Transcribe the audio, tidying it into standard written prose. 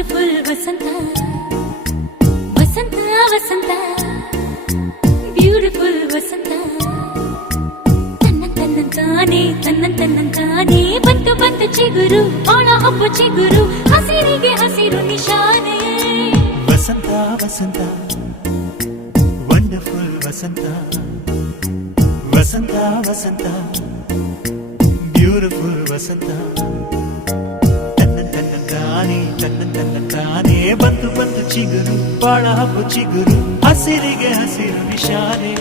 beautiful ವಸಂತ ವಸಂತ ವಸಂತ beautiful ವಸಂತ ತನ್ನಂತಾನೆ ಬಂತು ಬಂತು ಚಿಗುರು ಬಾಳ ಹಬ್ಬ ಚಿಗುರು ಹಸಿರಿಗೆ ಹಸಿರು ನಿಶಾನೆ ವಸಂತ ವಸಂತ ವಂಡರ್ಫುಲ್ ವಸಂತ ವಸಂತ ವಸಂತ ಬ್ಯೂಟಿಫುಲ್ ವಸಂತ ತನ್ನಂತಾನೆ ಬಂತು ಬಂತು ಚಿಗುರು ಬಾಳ ಹಬ್ಬ ಚಿಗುರು ಹಸಿರಿಗೆ ಹಸಿರು ನಿಶಾನೆ